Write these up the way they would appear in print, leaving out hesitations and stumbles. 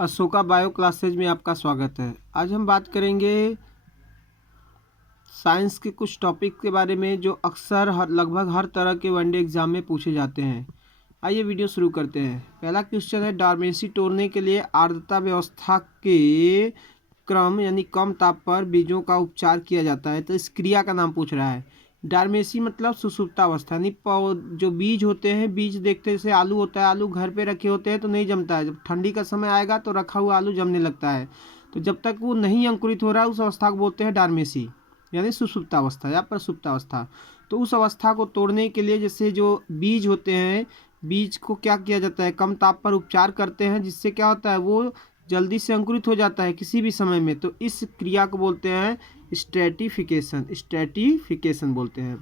Ashoka bio classes में आपका स्वागत है। आज हम बात करेंगे साइंस के कुछ टॉपिक के बारे में जो अक्सर लगभग हर तरह के वनडे एग्जाम में पूछे जाते हैं। आइए वीडियो शुरू करते हैं। पहला क्वेश्चन है, डॉर्मेंसी तोड़ने के लिए आर्द्रता व्यवस्था के क्रम यानी कम ताप पर बीजों का उपचार किया जाता है। तो इस क्रिया का नाम पूछ रहा है। डॉर्मेंसी मतलब सुसुप्तावस्था, यानी जो बीज होते हैं, बीज देखते जैसे आलू होता है, आलू घर पे रखे होते हैं तो नहीं जमता है। जब ठंडी का समय आएगा तो रखा हुआ आलू जमने लगता है। तो जब तक वो नहीं अंकुरित हो रहा है उस अवस्था को बोलते हैं डॉर्मेंसी यानी सुसुप्तावस्था या प्रसुप्तावस्था। तो उस अवस्था को तोड़ने के लिए जैसे जो बीज होते हैं, बीज को क्या किया जाता है, कम ताप पर उपचार करते हैं, जिससे क्या होता है वो जल्दी से अंकुरित हो जाता है किसी भी समय में। तो इस क्रिया को बोलते हैं स्ट्रैटिफिकेशन बोलते हैं।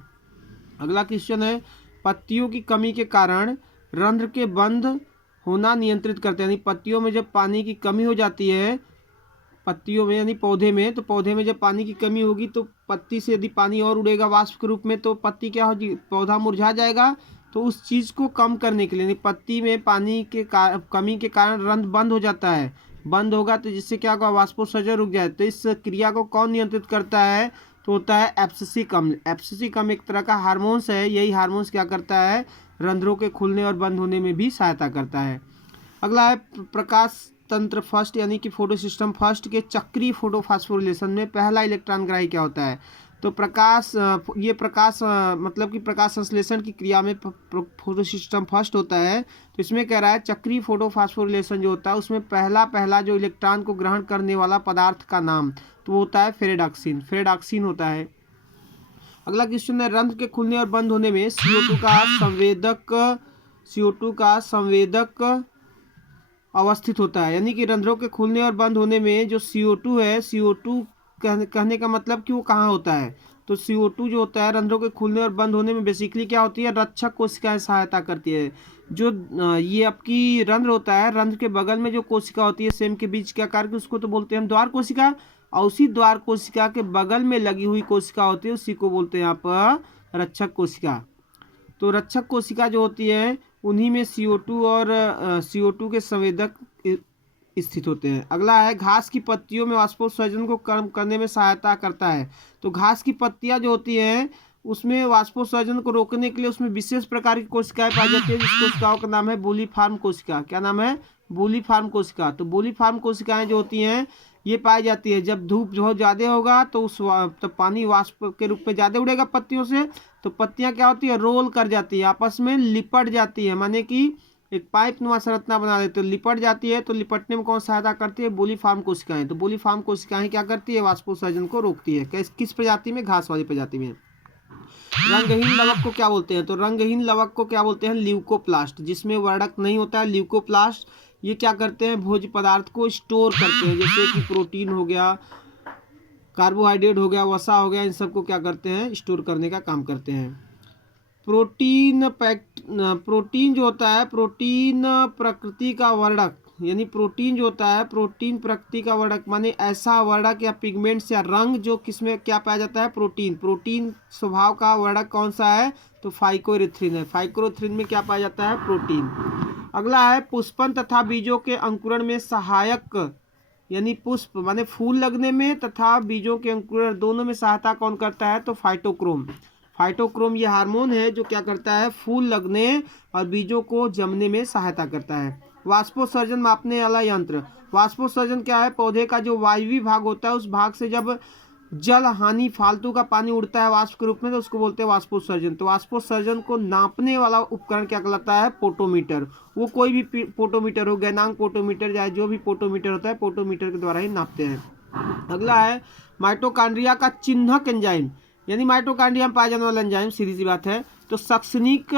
अगला क्वेश्चन है, पत्तियों की कमी के कारण रंध्र के बंद होना नियंत्रित करते हैं। यानी पत्तियों में जब पानी की कमी हो जाती है, पत्तियों में यानी पौधे में, तो पौधे में जब पानी की कमी होगी तो पत्ती से यदि पानी और उड़ेगा वाष्प के रूप में तो पत्ती क्या होगी, पौधा मुरझा जाएगा। तो उस चीज़ को कम करने के लिए पत्ती में पानी के कमी के कारण रंध्र बंद हो जाता है, बंद होगा तो जिससे क्या होगा, वाष्पोत्सर्जन रुक जाए। तो इस क्रिया को कौन नियंत्रित करता है, तो होता है एब्सिसिक अम्ल। एब्सिसिक अम्ल एक तरह का हार्मोन्स है। यही हार्मोन्स क्या करता है, रंध्रों के खुलने और बंद होने में भी सहायता करता है। अगला है प्रकाश तंत्र फर्स्ट यानी कि फोटो सिस्टम फर्स्ट के चक्रीय फोटोफॉस्फोरिलेशन में पहला इलेक्ट्रॉन ग्राही क्या होता है। तो मतलब कि प्रकाश संश्लेषण की क्रिया में फोटो सिस्टम फर्स्ट होता है। तो इसमें कह रहा है चक्रीय फोटोफॉस्फोरिलेशन जो होता है उसमें पहला जो इलेक्ट्रॉन को ग्रहण करने वाला पदार्थ का नाम तो वो होता है फेरेडॉक्सिन होता है। अगला क्वेश्चन है, रंध्र के खुलने और बंद होने में CO2 का संवेदक अवस्थित होता है। यानी कि रंध्रों के खुलने और बंद होने में जो CO2 है, CO2 कहने का मतलब कि वो कहाँ होता है, तो CO2 जो होता है रंध्रों के खुलने और बंद होने में बेसिकली क्या होती है, रक्षक कोशिकाएं सहायता करती है। जो ये आपकी रंध्र होता है, रंध्र के बगल में जो कोशिका होती है सेम के बीच के आकार की, उसको तो बोलते हैं हम द्वार कोशिका। और उसी द्वार कोशिका के बगल में लगी हुई कोशिका होती है उसी को बोलते हैं यहाँ पर रक्षक कोशिका। तो रक्षक कोशिका जो होती है उन्हीं में CO2 और CO2 के संवेदक स्थित होते हैं। अगला है, घास की पत्तियों में वाष्पोत्सर्जन को कम करने में सहायता करता है। तो घास की पत्तियां जो होती हैं उसमें वाष्पोत्सर्जन को रोकने के लिए उसमें विशेष प्रकार की कोशिकाएं पाई जाती है, जिस कोशिकाओं का नाम है बूलीफार्म कोशिका। क्या नाम है, बूलीफार्म कोशिका। तो बूलीफार्म कोशिकाएं जो होती हैं ये पाई जाती है जब धूप बहुत ज़्यादा होगा तो तब पानी वाष्प के रूप में ज़्यादा उड़ेगा पत्तियों से, तो पत्तियां क्या होती है, रोल कर जाती है, आपस में लिपट जाती है, माने कि एक पाइप नुमा संरचना बना देते, तो लिपट जाती है। तो लिपटने में कौन सहायता करती है, बूलीफार्म कोशिकाएं। तो बूलीफार्म कोशिकाएं क्या करती है, वाष्पोत्सर्जन को रोकती है। किस प्रजाति में, घास वाली प्रजाति में। रंगहीन लवक को क्या बोलते हैं, तो रंगहीन लवक को क्या बोलते हैं, ल्यूकोप्लास्ट। जिसमें वर्णक नहीं होता है ल्यूकोप्लास्ट, ये क्या करते हैं, भोज्य पदार्थ को स्टोर करते हैं, जैसे कि प्रोटीन हो गया, कार्बोहाइड्रेट हो गया, वसा हो गया, इन सबको क्या करते हैं, स्टोर करने का काम करते हैं। प्रोटीन जो होता है, प्रोटीन प्रकृति का वर्णक, यानी प्रोटीन जो होता है, प्रोटीन प्रकृति का वर्णक माने ऐसा वर्णक या पिगमेंट्स या रंग जो किसमें क्या पाया जाता है, प्रोटीन स्वभाव का वर्णक कौन सा है, तो फाइकोएरिथ्रिन है। फाइकोएरिथ्रिन में क्या पाया जाता है, प्रोटीन। अगला है, पुष्पन तथा बीजों के अंकुरण में सहायक, यानी पुष्प माने फूल लगने में तथा बीजों के अंकुरण दोनों में सहायता कौन करता है, तो फाइटोक्रोम ये हार्मोन है जो क्या करता है, फूल लगने और बीजों को जमने में सहायता करता है। वाष्पोत्सर्जन मापने वाला यंत्र, वाष्पोत्सर्जन क्या है, पौधे का जो वायवीय भाग होता है उस भाग से जब जल हानि फालतू का पानी उड़ता है वाष्प के रूप में तो उसको बोलते हैं वाष्पोत्सर्जन। तो वाष्पोत्सर्जन को नापने वाला उपकरण क्या कहलाता है, पोटोमीटर। वो कोई भी पोटोमीटर हो, गैनांक पोटोमीटर या जो भी पोटोमीटर होता है, पोटोमीटर के द्वारा ही नापते हैं। अगला है, माइटोकॉन्ड्रिया का चिन्हक एंजाइम, यानी माइटोकॉन्ड्रिया में पाया जाने वाला एंजाइम, सीधी सी बात है, तो सक्सिनिक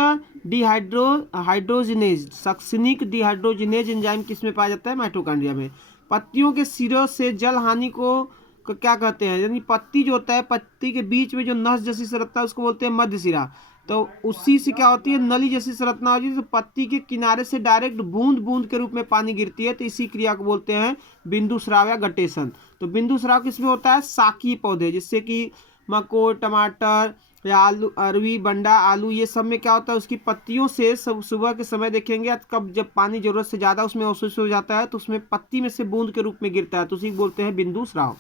डिहाइड्रोजिनेज एंजाइम किस में पाया जाता है, माइटोकॉन्ड्रिया में। पत्तियों के सिरों से जल हानि को क्या कहते हैं, यानी पत्ती जो होता है, पत्ती के बीच में जो नस जैसी संरचना है उसको बोलते हैं मध्य सिरा। तो उसी से क्या होती है, नली जैसी संरचना होती है, तो पत्ती के किनारे से डायरेक्ट बूंद बूंद के रूप में पानी गिरती है, तो इसी क्रिया को बोलते हैं बिंदु स्राव या गटेशन। तो बिंदु स्राव किसमें होता है, साकी पौधे, जिससे कि मकोई, टमाटर, या आलू, अरवी, बंडा, आलू, ये सब में क्या होता है, उसकी पत्तियों से सब सुबह के समय देखेंगे कब जब पानी जरूरत से ज़्यादा उसमें अवशोषित हो जाता है तो उसमें पत्ती में से बूंद के रूप में गिरता है, तो उसी को बोलते हैं बिंदु स्राव।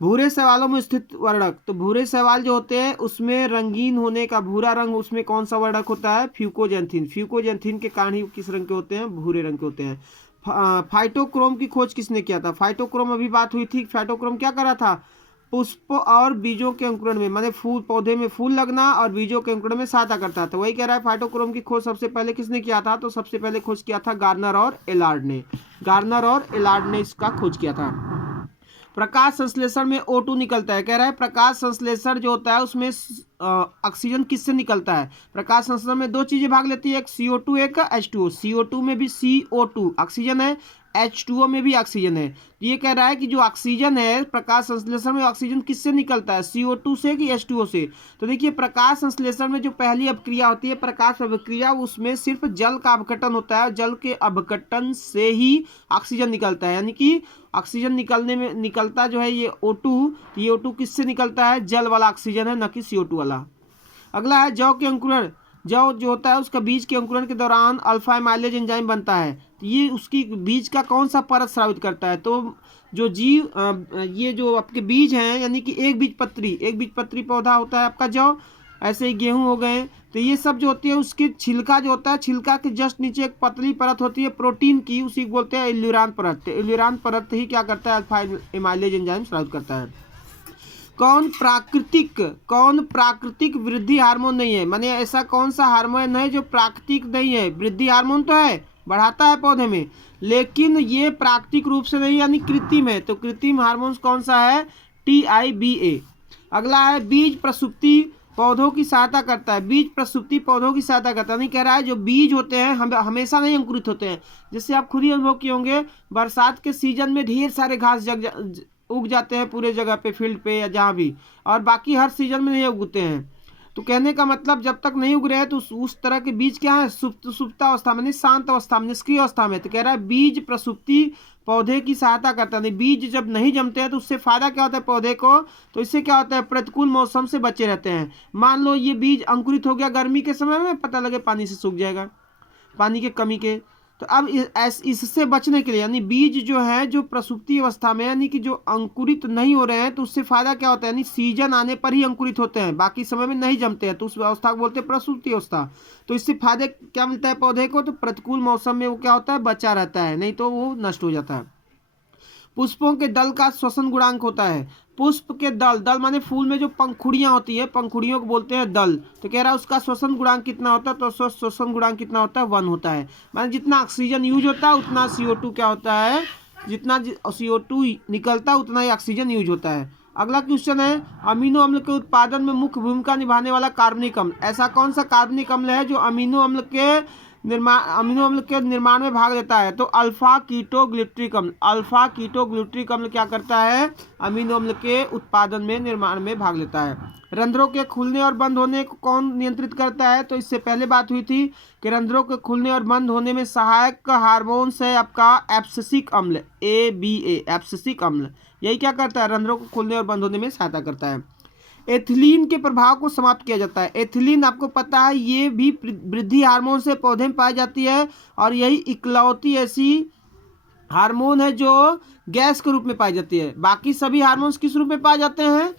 भूरे शैवालों में स्थित वर्णक, तो भूरे शैवाल जो होते हैं उसमें रंगीन होने का भूरा रंग, उसमें कौन सा वर्णक होता है, फ्यूकोजेंथिन। फ्यूकोजेंथिन के कारण ही किस रंग के होते हैं, भूरे रंग के होते हैं। फाइटोक्रोम की खोज किसने किया था, फाइटोक्रोम अभी बात हुई थी, फाइटोक्रोम क्या करा था, पुष्प और बीजों के अंकुरण में, माने फूल, पौधे में फूल लगना और बीजों के अंकुरण में सहायता करता था। वही कह रहा है फाइटोक्रोम की खोज सबसे पहले किसने किया था, तो सबसे पहले खोज किया था गार्नर और एलार्ड ने। गार्नर और एलार्ड ने इसका खोज किया था। प्रकाश संश्लेषण में O2 निकलता है, कह रहा है प्रकाश संश्लेषण जो होता है उसमें ऑक्सीजन किससे निकलता है, प्रकाश संश्लेषण में दो चीजें भाग लेती है, एक CO2 एक H2O। CO2 में भी CO2 ऑक्सीजन है, H2O में भी ऑक्सीजन है। ये कह रहा है कि जो ऑक्सीजन है प्रकाश संश्लेषण में ऑक्सीजन किससे निकलता है, CO2 से कि H2O से। तो देखिए प्रकाश संश्लेषण में जो पहली अभिक्रिया होती है प्रकाश अभिक्रिया, उसमें सिर्फ जल का अपघटन होता है, जल के अपघटन से ही ऑक्सीजन निकलता है, यानी कि ऑक्सीजन निकलने में निकलता जो है ये O2, ये O2 किससे निकलता है, जल वाला ऑक्सीजन है, न कि CO2 वाला। अगला है जौ के अंकुरण, जौ जो होता है उसका बीज के अंकुरण के दौरान अल्फा एमाइलेज एंजाइम बनता है, तो ये उसकी बीज का कौन सा परत स्रावित करता है, तो जो जीव ये जो आपके बीज हैं, यानी कि एक बीज पत्री पौधा होता है आपका जौ, ऐसे ही गेहूं हो गए, तो ये सब जो होती है उसके छिलका जो होता है, छिलका के जस्ट नीचे एक पतली परत होती है प्रोटीन की, उसी को बोलते हैं इल्यूरान परत। इल्यूरान परत ही क्या करता है, अल्फा एमाइलेज एंजाइम स्रावित करता है। कौन प्राकृतिक वृद्धि हार्मोन नहीं है, माने ऐसा कौन सा हार्मोन है जो प्राकृतिक नहीं है, वृद्धि हार्मोन तो है, बढ़ाता है पौधे में, लेकिन ये प्राकृतिक रूप से नहीं यानी कृत्रिम है, तो कृत्रिम हार्मोन कौन सा है, TIBA। अगला है बीज प्रसुप्ति पौधों की सहायता करता है, बीज प्रसुप्ति पौधों की सहायता करता है, नहीं कह रहा है जो बीज होते हैं हम हमेशा नहीं अंकुरित होते हैं, जैसे आप खुद ही अनुभव किए होंगे बरसात के सीजन में ढेर सारे घास उग जाते हैं पूरे जगह पे, फील्ड पे या जहाँ भी, और बाकी हर सीजन में नहीं उगते हैं। तो कहने का मतलब जब तक नहीं उग रहे हैं तो उस तरह के बीज क्या है, सुप्तावस्था में, शांत अवस्था में, निष्क्रिय अवस्था में। तो कह रहा है बीज प्रसुप्ति पौधे की सहायता करता है, बीज जब नहीं जमते हैं तो उससे फायदा क्या होता है पौधे को, तो इससे क्या होता है प्रतिकूल मौसम से बचे रहते हैं। मान लो ये बीज अंकुरित हो गया गर्मी के समय में, पता लगे पानी से सूख जाएगा, पानी के कमी के, तो अब इससे बचने के लिए, यानी बीज जो है जो प्रसुप्ति अवस्था में यानी कि जो अंकुरित नहीं हो रहे हैं, तो उससे फायदा क्या होता है, यानी सीजन आने पर ही अंकुरित होते हैं, बाकी समय में नहीं जमते हैं, तो उस अवस्था को बोलते हैं प्रसुप्ति अवस्था। तो इससे फायदे क्या मिलता है पौधे को, तो प्रतिकूल मौसम में वो क्या होता है, बचा रहता है, नहीं तो वो नष्ट हो जाता है। पुष्पों के दल का श्वसन गुणांक होता है, पुष्प के दल, दल माने फूल में जो पंखुड़ियां होती है, पंखुड़ियों को बोलते हैं दल। तो कह रहा है उसका श्वसन गुणांक कितना होता है, तो श्वसन गुणांक कितना होता है, 1 होता है, माने जितना ऑक्सीजन यूज होता है उतना CO2 क्या होता है, जितना CO2 निकलता है उतना ही ऑक्सीजन यूज होता है। अगला क्वेश्चन है अमीनो अम्ल के उत्पादन में मुख्य भूमिका निभाने वाला कार्बनिक अम्ल, ऐसा कौन सा कार्बनिक अम्ल है जो अमीनो अम्ल के निर्माण में भाग लेता है, तो अल्फा कीटोग्लिट्रिक अम्ल। अल्फा कीटोग्लिट्रिक अम्ल क्या करता है, अमीनो अम्ल के उत्पादन में निर्माण में भाग लेता है। रंध्रों के खुलने और बंद होने को कौन नियंत्रित करता है, तो इससे पहले बात हुई थी कि रंध्रों के खुलने और बंद होने में सहायक हार्मोन है आपका एब्सिसिक अम्ल, ABA, एब्सिसिक अम्ल, यही क्या करता है, रंध्रों को खुलने और बंद होने में सहायता करता है। एथिलीन के प्रभाव को समाप्त किया जाता है, एथिलीन आपको पता है ये भी वृद्धि हार्मोन से पौधे में पाई जाती है, और यही इकलौती ऐसी हार्मोन है जो गैस के रूप में पाई जाती है, बाकी सभी हार्मोन्स किस रूप में पाए जाते हैं,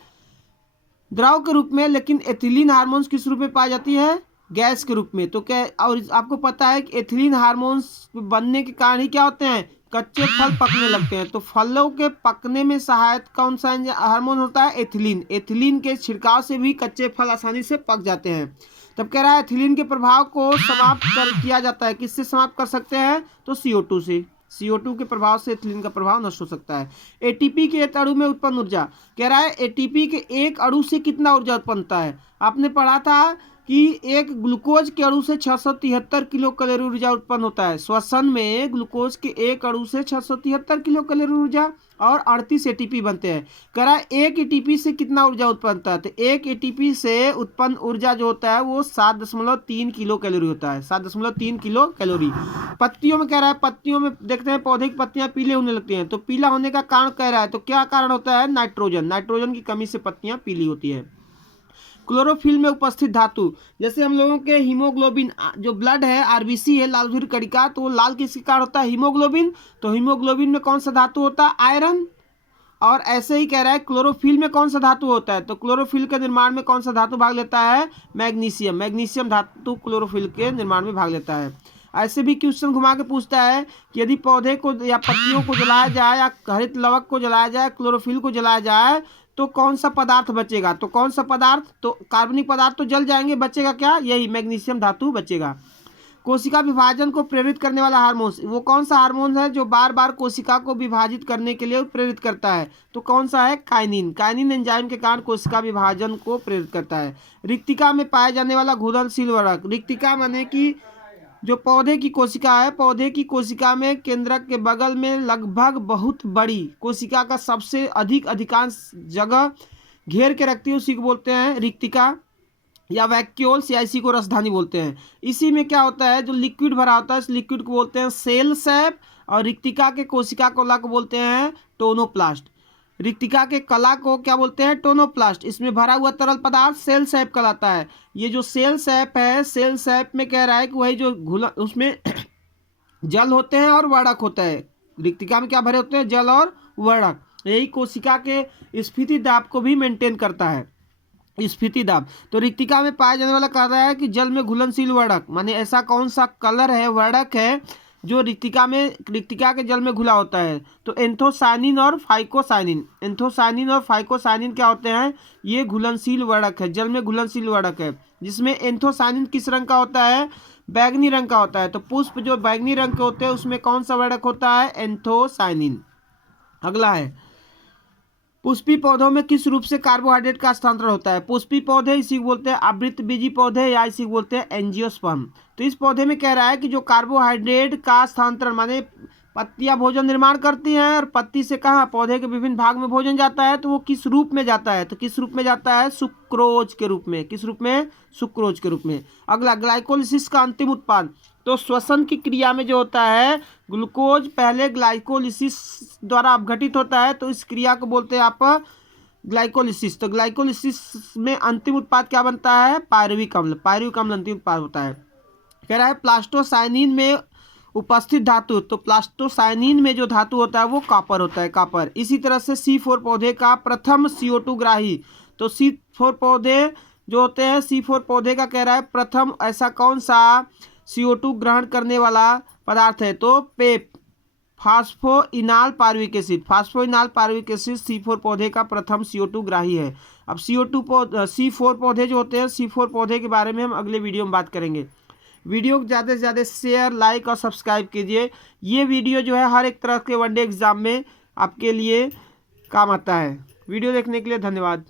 द्रव के रूप में, लेकिन एथिलीन हार्मोन्स किस रूप में पाई जाती है, गैस के रूप में। तो क्या, और आपको पता है कि एथिलीन हार्मोन्स बनने के कारण ही क्या होते हैं, कच्चे फल पकने लगते हैं, तो फलों के पकने में सहायक कौन सा हार्मोन होता है, एथिलीन। एथिलीन के छिड़काव से भी कच्चे फल आसानी से पक जाते हैं। तब कह रहा है एथिलीन के प्रभाव को समाप्त किया जाता है, किससे समाप्त कर सकते हैं, तो CO2 से, CO2 के प्रभाव से एथिलीन का प्रभाव नष्ट हो सकता है। ATP के एक अणु में उत्पन्न ऊर्जा, कह रहा है ATP के एक अणु से कितना ऊर्जा उत्पन्न होता है, आपने पढ़ा था कि एक ग्लूकोज के अणु से 673 किलो कैलोरी ऊर्जा उत्पन्न होता है, श्वसन में ग्लूकोज के एक अणु से 673 किलो कैलोरी ऊर्जा और 38 ATP बनते हैं। कह रहा है एक ATP से कितना ऊर्जा उत्पन्न होता है, तो एक ATP से उत्पन्न ऊर्जा जो होता है वो 7.3 किलो कैलोरी होता है, 7.3 किलो कैलोरी। पत्तियों में कह रहा है, पत्तियों में देखते हैं पौधे की पत्तियां पीले होने लगती हैं, तो पीला होने का कारण कह रहा है, तो क्या कारण होता है, नाइट्रोजन, नाइट्रोजन की कमी से पत्तियां पीली होती है। क्लोरोफिल में उपस्थित धातु, जैसे हम लोगों के हीमोग्लोबिन जो ब्लड है, आरबीसी है, लाल बहिर्ग कणिका, तो वो लाल किसके कारण होता है? हीमोग्लोबिन। तो हीमोग्लोबिन में कौन सा धातु होता है? आयरन। और ऐसे ही कह रहा है क्लोरोफिल में कौन सा धातु होता है? तो क्लोरोफिल के निर्माण में कौन सा धातु भाग लेता है? मैग्नीशियम। मैग्नीशियम धातु क्लोरोफिल के निर्माण में भाग लेता है। ऐसे भी क्वेश्चन घुमा के पूछता है कि यदि पौधे को या पत्तियों को जलाया जाए या हरित लवक को जलाया जाए, क्लोरोफिल को जलाया जाए, तो कौन सा पदार्थ बचेगा? तो कौन सा पदार्थ? तो कार्बनिक पदार्थ तो जल जाएंगे, बचेगा क्या? यही मैग्नीशियम धातु बचेगा। कोशिका विभाजन को प्रेरित करने वाला हार्मोन, वो कौन सा हार्मोन है जो बार बार कोशिका को विभाजित करने के लिए प्रेरित करता है? तो कौन सा है? काइनिन। काइनिन एंजाइम के कारण कोशिका विभाजन को प्रेरित करता है। रिक्तिका में पाए जाने वाला घुलनशील वर्णक, रिक्तिका माने कि जो पौधे की कोशिका है, पौधे की कोशिका में केंद्रक के बगल में लगभग बहुत बड़ी कोशिका का सबसे अधिकांश जगह घेर के रखती है, उसी को बोलते हैं रिक्तिका या वैक्यूल्स, या इसी को रसधानी बोलते हैं। इसी में क्या होता है? जो लिक्विड भरा होता है, इस लिक्विड को बोलते हैं सेल सैप, और रिक्तिका के कोशिका कला को बोलते हैं टोनोप्लास्ट। रिक्तिका के कला को क्या बोलते हैं? टोनोप्लास्ट। इसमें भरा हुआ तरल पदार्थ सेल सैप कहलाता है। ये जो सेल सैप है, सेल सैप में कह रहा है कि वही जो उसमें जल होते हैं और वर्णक होता है। रिक्तिका में क्या भरे होते हैं? जल और वर्णक। यही कोशिका के स्फीति दाब को भी मेंटेन करता है, स्फीति दाब। तो रिक्तिका में पाया जाने वाला कह रहा है कि जल में घुलनशील वर्णक, माने ऐसा कौन सा कलर है, वर्णक है जो रिक्तिका के जल में घुला होता है? तो एंथोसाइनिन और फाइकोसाइनिन। एंथोसाइनिन और फाइकोसाइनिन क्या होते हैं? ये घुलनशील वर्णक है, जल में घुलनशील वर्णक है। जिसमें एंथोसाइनिन किस रंग का होता है? बैगनी रंग का होता है। तो पुष्प जो बैगनी रंग के होते हैं उसमें कौन सा वर्णक होता है? एंथोसाइनिन। अगला है, पुष्पी पौधों में किस रूप से कार्बोहाइड्रेट का हस्तांतरण होता है? पुष्पी पौधे इसी को बोलते हैं आवृतबीजी पौधे, या इसी को बोलते हैं एंजियोस्पर्म। तो इस पौधे में कह रहा है कि जो कार्बोहाइड्रेट का हस्तांतरण, माने पत्तियां भोजन निर्माण करती हैं और पत्ती से कहाँ पौधे के विभिन्न भाग में भोजन जाता है, तो वो किस रूप में जाता है? तो किस रूप में जाता है? सुक्रोज के रूप में। किस रूप में? सुक्रोज के रूप में। अगला, ग्लाइकोलिसिस का अंतिम उत्पाद। तो श्वसन की क्रिया में जो होता है, ग्लूकोज पहले ग्लाइकोलिसिस द्वारा अपघटित होता है, तो इस क्रिया को बोलते हैं आप ग्लाइकोलिसिस। तो ग्लाइकोलिसिस में अंतिम उत्पाद क्या बनता है? पायरुविक अम्ल। पायरुविक अम्ल अंतिम उत्पाद होता है। कह रहा है प्लास्टोसाइनिन में उपस्थित धातु, तो प्लास्टोसाइनिन में जो धातु होता है वो कॉपर होता है, कॉपर। इसी तरह से C4 पौधे का प्रथम CO2 ग्राही, तो C4 पौधे जो होते हैं, C4 पौधे का कह रहा है प्रथम ऐसा कौन सा CO2 ग्रहण करने वाला पदार्थ है? तो पेप, फास्फोइनाल पार्विक एसिड। फास्फोइनाल पार्विक एसिड C4 पौधे का प्रथम CO2 ग्राही है। अब C4 पौधे जो होते हैं, C4 पौधे के बारे में हम अगले वीडियो में बात करेंगे। वीडियो को ज़्यादा से ज़्यादा शेयर, लाइक और सब्सक्राइब कीजिए। ये वीडियो जो है हर एक तरह के वनडे एग्जाम में आपके लिए काम आता है। वीडियो देखने के लिए धन्यवाद।